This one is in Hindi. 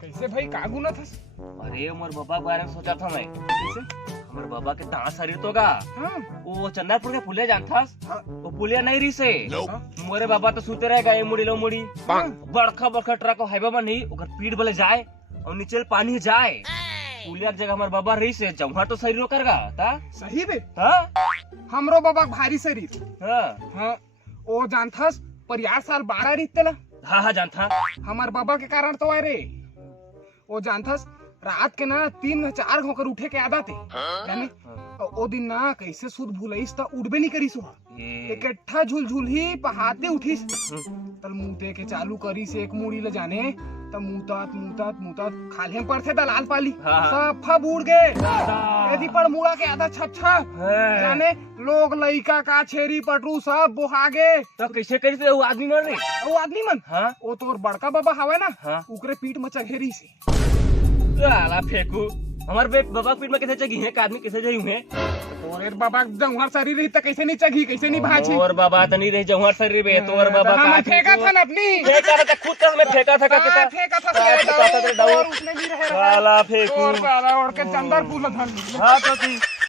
कैसे भाई कागू न थस? अरे मोर बाबा के बारे में सोचा था मैं। कैसे? हमर बाबा के दांत शरीर तो गा हाँ वो चंदरपुर के पुलिया जानथास हाँ वो पुलिया नहीं रही से हाँ मोरे बाबा तो सूते रह गए मुड़ी लो मुड़ी हाँ। बड़का बड़का ट्रक हाईवे में नहीं ओकर पीठ बले जाए और नीचे पानी जाए पुलिया के जगह हमारे बाबा रही से जहाँ तो शरीर करगा ता सही बे हाँ हमरो बाबा के भारी शरीर। हाँ हाँ ओ जानथस पर यार साल 12 रीतेला हाँ हाँ जानथा हमार बाबा के कारण तो अरे ओ जानथस रात के ना 3 में 4 होकर उठे के आदत है जाने ओ दिन ना कैसे सुध भूलईस त उड़बे नहीं करीस हो इकट्ठा झुल ही पहाते उठीस तल मुते के चालू करीस एक मुड़ी ले जाने त मुतात खाले पड़थे दलाल पाली हाँ। सब फब उड़ गए यदि पर मुड़ा के आधा छप छप हाँ। जाने लोग लइका का छेरी पटरू सब बोहागे तो कैसे करी वो आदमी मर रही वो आदमी मन हाँ ओ तोर बड़का बाबा हवे ना हाँ। उकरे पीठ में चघेरी से साला फेंकू हमारे बाबा के पीठ में कैसे चगी है आदमी कैसे जई हुए तोरे बाबा जंगहर शरीर रही त कैसे नहीं चघी कैसे नहीं भाजी और बाबा तो नहीं रहे जवाहर शरीर में तोर बाबा हम फेंका था ना अपनी फेंका था खुद का मैं फेंका था हाँ, फेंका था और उसने भी रहे साला फेंकू और साला उड़ के चंदर पुल धन हाँ तो